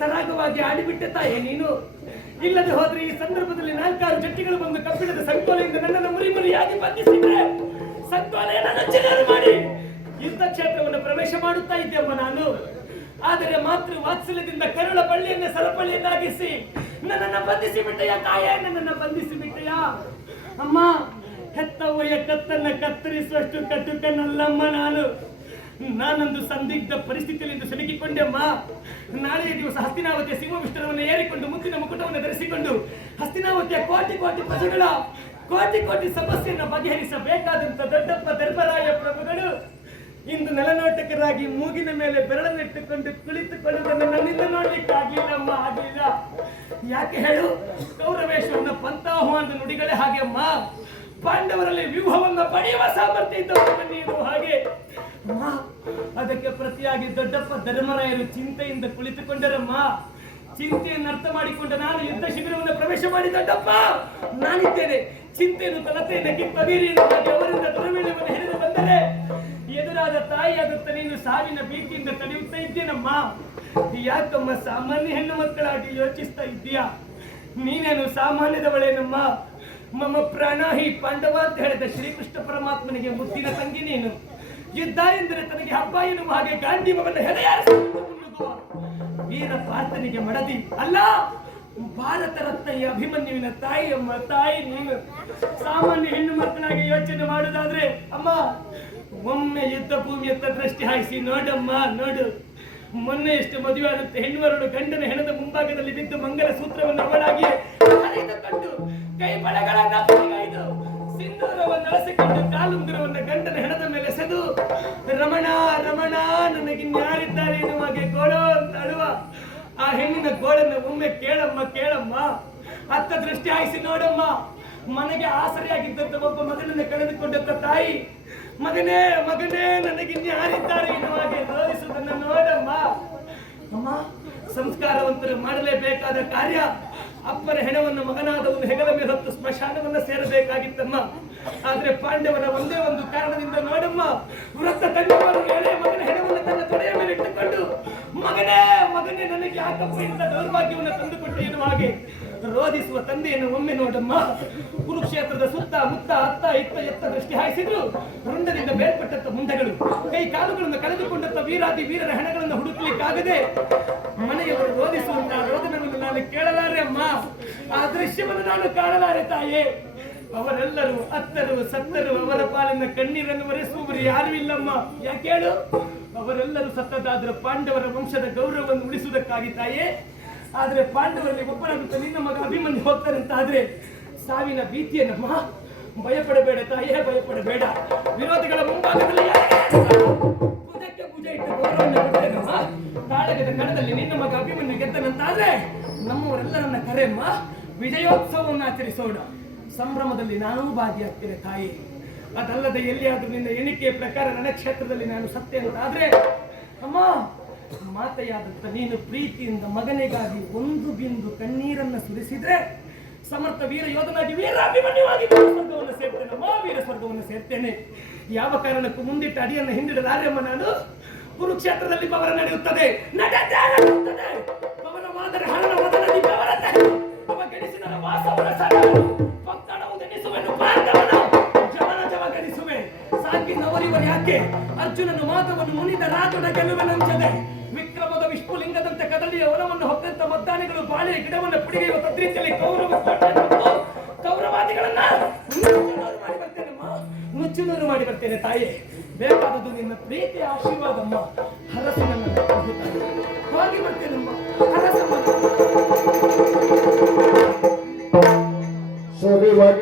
ಸರಾಗವಾಗಿ ಆಡಿಬಿಟ್ಟೆ ತಾಯೇ ನೀನು. ಇಲ್ಲದೆ ಹೋದ್ರೆ ಈ ಸಂದರ್ಭದಲ್ಲಿ 4-6 ಜಟ್ಟಿಗಳು ಬಂದು ಕಬ್ಬಿಣದ ಸಂಕೋಲೆಯಿಂದ ನನ್ನನ್ನು ಮುರಿಯಾಗಿ ಬಂಧಿಸಿದ್ರೆ ಸಂಕೋಲೆಯನ್ನು ಚಿನ್ನಾರು ಮಾಡಿ ಯುದ್ಧ ಕ್ಷೇತ್ರವನ್ನು ಪ್ರವೇಶ ಮಾಡುತ್ತಾ ಇದ್ದೆಮ್ಮ ನಾನು. ಆದರೆ ಮಾತೃ ವಾತ್ಸಲ್ಯದಿಂದ ಕರುಳ ಬಳ್ಳಿಯನ್ನೇ ಸರಪಳಿಯನ್ನಾಗಿಸಿ ನನ್ನನ್ನು ಬಂಧಿಸಿ ಬಿಟ್ಟೆಯ ತಾಯೇ, ನನ್ನನ್ನು ಬಂಧಿಸಿ ಬಿಟ್ಟೆಯ ಅಮ್ಮ. ಹೆತ್ತವ್ವಯ ಕತ್ತನ್ನ ಕತ್ತರಿಸುವಷ್ಟು ಕಟುಕನಲ್ಲಮ್ಮ ನಾನು. ನಾನೊಂದು ಸಂದಿಗ್ಧ ಪರಿಸ್ಥಿತಿಯಲ್ಲಿ ಸಿಲುಕಿಕೊಂಡೆಮ್ಮ. ನಾಳೆಯ ದಿವಸ ಹಸ್ತಿನಾವತಿಯ ಸಿಂಹವಿಷ್ಟರವನ್ನು ಏರಿಕೊಂಡು ಮುತ್ತಿನ ಮುಕುಟವನ್ನು ಧರಿಸಿಕೊಂಡು ಹಸ್ತಿನಾವತಿಯ ಕೋಟಿ ಕೋಟಿ ಪ್ರಜೆಗಳ ಕೋಟಿ ಕೋಟಿ ಸಮಸ್ಯೆಯನ್ನು ಬಗೆಹರಿಸಬೇಕಾದಂತ ದೊಡ್ಡಪ್ಪ ಧರ್ಮರಾಯ ಪ್ರಭುಗಳು ಇಂದು ನೆಲನೋಟಕರಾಗಿ ಮೂಗಿನ ಮೇಲೆ ಬೆರಳನ್ನಿಟ್ಟುಕೊಂಡು ಕುಳಿತುಕೊಳ್ಳುವುದನ್ನು ನನ್ನಿಂದ ನೋಡ್ಲಿಕ್ಕಾಗಲಿಲ್ಲಮ್ಮ, ಆಗಲಿಲ್ಲ. ಯಾಕೆ ಹೇಳು? ಕೌರವೇಶ್ವರನ ಪಂಥಾಹ್ವಾನದ ನುಡಿಗಳೇ ಹಾಗೆ ಅಮ್ಮ. ಪಾಂಡವರಲ್ಲಿ ವ್ಯೂಹವನ್ನು ಪಡೆಯುವ ಸಾಮರ್ಥ್ಯ ಇದ್ದವರು ನೀನು ಹಾಗೆ ಅಮ್ಮ. ಅದಕ್ಕೆ ಪ್ರತಿಯಾಗಿ ದೊಡ್ಡಪ್ಪ ಧರ್ಮರಾಯರು ಚಿಂತೆಯಿಂದ ಕುಳಿತುಕೊಂಡರಮ್ಮ. ಚಿಂತೆಯನ್ನು ಅರ್ಥ ಮಾಡಿಕೊಂಡ ನಾನು ಯುದ್ಧ ಶಿಬಿರವನ್ನು ಪ್ರವೇಶ ಮಾಡಿ ದೊಡ್ಡಪ್ಪ ನಾನಿದ್ದೇನೆ, ಚಿಂತೆಯನ್ನು ಕಲತೆಯನ್ನು ಕಿತ್ತೊಗೆಯಿರಿ ಅವರಿಂದ ದುರ್ವೇಳವನ್ನು ಹಿಡಿದು ಬಂದರೆ ಎದುರಾದ ತಾಯಿಯಾಗುತ್ತ ನೀನು ಸಾವಿನ ಭೀತಿಯಿಂದ ತಡೆಯುತ್ತಾ ಇದ್ದೇನಮ್ಮ. ಯಾಕಮ್ಮ ಸಾಮಾನ್ಯ ಹೆಣ್ಣು ಮಕ್ಕಳಾಗಿ ಯೋಚಿಸ್ತಾ ಇದ್ದೀಯಾ? ನೀನೇನು ಸಾಮಾನ್ಯದವಳೇನಮ್ಮ. ಮಮ್ಮ ಪ್ರಾಣಾಹಿ ಪಾಂಡವ ಅಂತ ಹೇಳಿದ ಶ್ರೀಕೃಷ್ಣ ಪರಮಾತ್ಮನಿಗೆ ಮುದ್ದಿನ ತಂಗಿ ನೀನು. ಯುದ್ಧ ಎಂದರೆ ತನಗೆ ಹಬ್ಬ ಎನ್ನುವ ಹಾಗೆ ಗಾಂಧೀವವನ್ನು ಹೆದೆಯಾರಿಸಿಕೊಂಡು ಮುನ್ನುಗ್ಗುವ ವೀರ ಪಾರ್ಥನಿಗೆ ಮಡದಿ ಅಲ್ಲ, ಭಾರತ ರತ್ನ ಈ ಅಭಿಮನ್ಯುವಿನ ತಾಯಿಯಮ್ಮ. ತಾಯಿ ನೀನು ಸಾಮಾನ್ಯ ಹೆಣ್ಣು ಮಕ್ಕಳಾಗಿ ಯೋಚನೆ ಮಾಡುವುದಾದ್ರೆ ಅಮ್ಮ, ಒಮ್ಮೆ ಯುದ್ಧ ಭೂಮಿಯತ್ತ ದೃಷ್ಟಿ ಹಾಯಿಸಿ ನೋಡಮ್ಮ, ನೋಡು. ಮೊನ್ನೆ ಎಷ್ಟು ಮದುವೆ ಆದಂತೆ ಹೆಣ್ಣುವರಳು ಗಂಡನ ಹೆಣದ ಮುಂಭಾಗದಲ್ಲಿ ಬಿದ್ದು ಮಂಗಲ ಸೂತ್ರವನ್ನು ಅವಳಾಗಿ ಹರಿದುಕೊಂಡು ಕೈ ಬಳೆಗಳನ್ನು ತೆಗೆದು ಸಿಂಧೂರವನ್ನು ಅಳಸಿಕೊಂಡು ಕಾಲುಂಗುರವನ್ನು ಗಂಡನ ಹೆಣದ ಮೇಲೆ ಎಸೆದು ರಮಣ ರಮಣ ನನಗಿನ್ಯಾರಿದ್ದಾರೆ ಎನ್ನುವಾಗೆ ಗೋಳೋ ಅಂತ ಅಳುವ ಆ ಹೆಣ್ಣಿನ ಗೋಳನ್ನು ಒಮ್ಮೆ ಕೇಳಮ್ಮ, ಕೇಳಮ್ಮ. ಅತ್ತ ದೃಷ್ಟಿ ಹಾಯಿಸಿ ನೋಡಮ್ಮ. ಮನೆಗೆ ಆಸರೆಯಾಗಿದ್ದಂತ ಒಬ್ಬ ಮಗನನ್ನು ಕಳೆದುಕೊಂಡಂತ ತಾಯಿ ಮಗನೇ ಮಗನೇ ನನಗಿನ್ಯಾರಿದ್ದಾರೆ ಎನ್ನುವಾಗೆ ರೋಧಿಸುವುದನ್ನು ನೋಡಮ್ಮ. ಅಮ್ಮ, ಸಂಸ್ಕಾರವಂತರು ಮಾಡಲೇಬೇಕಾದ ಕಾರ್ಯ ಅಪ್ಪನ ಹೆಣವನ್ನು ಮಗನಾದವನು ಹೆಗಲ ಮೇಲೆ ಹೊತ್ತು ಸ್ಮಶಾನವನ್ನು ಸೇರಬೇಕಾಗಿತ್ತಮ್ಮ. ಆದ್ರೆ ಪಾಂಡವರ ಒಂದೇ ಒಂದು ಕಾರಣದಿಂದ ನೋಡಮ್ಮ, ವೃತ್ತ ತಂದವರು ಎಳೆಯ ಮಗನ ಹೆಣವನ್ನು ತನ್ನ ತೊಡೆಯ ಮೇಲೆ ಇಟ್ಟುಕೊಂಡು ಮಗನೇ ಮಗನೇ ನನಗೆ ಯಾಕಪ್ಪ ಇಂಥ ದೌರ್ಭಾಗ್ಯವನ್ನು ತಂದುಕೊಟ್ಟು ಎನ್ನುವ ಹಾಗೆ ರೋಧಿಸುವ ತಂದೆಯನ್ನು ಒಮ್ಮೆ ನೋಡಮ್ಮ. ಕುರುಕ್ಷೇತ್ರದ ಸುತ್ತ ಮುತ್ತ ಅತ್ತ ಇತ್ತ ಎತ್ತ ದೃಷ್ಟಿ ಹಾಯಿಸಿದ್ರು ರುಂಡದಿಂದ ಬೇರ್ಪಟ್ಟಂತ ಮುಂಡಗಳು ಕೈ ಕಾಲುಗಳನ್ನು ಕಳೆದುಕೊಂಡಂತ ವೀರಾದಿ ವೀರರ ಹೆಣಗಳನ್ನು ಹುಡುಕಲಿಕ್ಕಾಗದೆ ಮನೆಯವರು ರೋಧಿಸುವಂತಹ ರೋದನವನ್ನು ನಾನು ಕೇಳಲಾರೆ ಅಮ್ಮ. ಆ ದೃಶ್ಯವನ್ನು ನಾನು ಕಾಣಲಾರೆ ತಾಯೇ. ಅವರೆಲ್ಲರೂ ಅತ್ತರು ಸತ್ತರು, ಅವರ ಪಾಲಿನ ಕಣ್ಣೀರನ್ನು ಒರೆಸುವವರು ಯಾರು ಇಲ್ಲಮ್ಮ. ಯಾಕೇಳು? ಅವರೆಲ್ಲರೂ ಸತ್ತದಾದ್ರೆ ಪಾಂಡವರ ವಂಶದ ಗೌರವವನ್ನು ಉಳಿಸುವುದಕ್ಕಾಗಿ ತಾಯೇ. ಆದ್ರೆ ಪಾಂಡವರಲ್ಲಿ ಒಬ್ಬನಾಗುತ್ತ ನಿನ್ನ ಮಗ ಅಭಿಮನ್ಯು ಹೋಗ್ತಾನೆ ಅಂತ ಆದ್ರೆ ಸಾವಿನ ಭೀತಿಯನ್ನಮ್ಮ. ಭಯಪಡಬೇಡ ತಾಯೇ, ಭಯಪಡಬೇಡ. ವಿರೋಧಿಗಳ ಮುಂಭಾಗದಲ್ಲಿ ಭುಜಕ್ಕೆ ಭುಜ ಇಟ್ಟು ಗೌರವವನ್ನು ಕೊಡ್ತೇನಮ್ಮ. ಕಾಳಗದ ಕಣದಲ್ಲಿ ನಿನ್ನ ಮಗ ಅಭಿಮನ್ಯು ಗೆದ್ದನಂತಾದ್ರೆ ನಮ್ಮವರೆಲ್ಲರನ್ನ ಕರೆಯಮ್ಮ, ವಿಜಯೋತ್ಸವವನ್ನು ಆಚರಿಸೋಣ. ಸಂಭ್ರಮದಲ್ಲಿ ನಾನೂ ಭಾಗಿಯಾಗ್ತೇನೆ ತಾಯಿ. ಅದಲ್ಲದೆ ಎಲ್ಲಿಯಾದ್ರೂ ನಿನ್ನ ಎಣಿಕೆಯ ಪ್ರಕಾರ ನನ್ನ ಕ್ಷೇತ್ರದಲ್ಲಿ ನಾನು ಸತ್ಯ ಅಂತಾದ್ರೆ ಅಮ್ಮ, ಮಾತೆಯಾದಂತ ನೀನು ಪ್ರೀತಿಯಿಂದ ಮಗನಿಗಾಗಿ ಒಂದು ಬಿಂದು ಕಣ್ಣೀರನ್ನು ಸುರಿಸಿದ್ರೆ ಸಮರ್ಥ ವೀರ ಯೋಧನಾಗಿ ವೀರಾಭಿಮನ್ಯುವಾಗಿ ಸ್ವರ್ಗವನ್ನು ಸೇರ್ತೇನಮ್ಮ, ವೀರ ಸ್ವರ್ಗವನ್ನು ಸೇರ್ತೇನೆ. ಯಾವ ಕಾರಣಕ್ಕೂ ಮುಂದಿಟ್ಟ ಅಡಿಯನ್ನು ಹಿಂದಿಡಲಾರೆಮ್ಮ ನಾನು. ಕುರುಕ್ಷೇತ್ರದಲ್ಲಿ ಪವನ ನಡೆಯುತ್ತದೆ, ನಡೆಯುತ್ತದೆ. ಪವನವಾದರೆ ಹರಣ ವದನದಿ ಬೆವರತ್ತೆ. ಅವ ಗೆಡಿಸಿದರ ವಾಸವನ ಸಡಗರು ಪಕ್ಕಡವುದೆನಿಸುವೆನು ಪಾಂಡವನು ಜವನ ಜವ ಗೆಡಿಸುವೆ. ಸಾಕಿನವರಿವರು ಯಾಕೆ ಅರ್ಜುನನು ಮಾತವನ್ನು ಮುನಿದ ರಾಜನ ಗೆಲುವೆನಂಚದೆ. ವಿಕ್ರಮದ ವಿಷ್ಣುಲಿಂಗದಂತೆ ಕದಲಿಯ ವನವನ್ನು ಹೊಕ್ಕಂತ ಮದ್ದಾನೆಗಳು ಬಾಳೆಯ ಗಿಡವನ್ನು ಪುಡಿಗೆಯುವ ತದ್ರೀತಿಯಲ್ಲಿ ಕೌರವಾದಿಗಳನ್ನ ಮಾಡಿ ಬರ್ತೇನಮ್ಮ, ನುಚ್ಚುನೂರು ಮಾಡಿ ಬರ್ತೇನೆ ತಾಯಿ. ಬೇಕಾದದ್ದು ನಿನ್ನ ಪ್ರೀತಿಯ ಆಶೀರ್ವಾದಮ್ಮ. ಹರಸನನ್ನ ಹೋಗಿ ಬರ್ತೇನಮ್ಮ, ಹರಸಮ್ಮ. What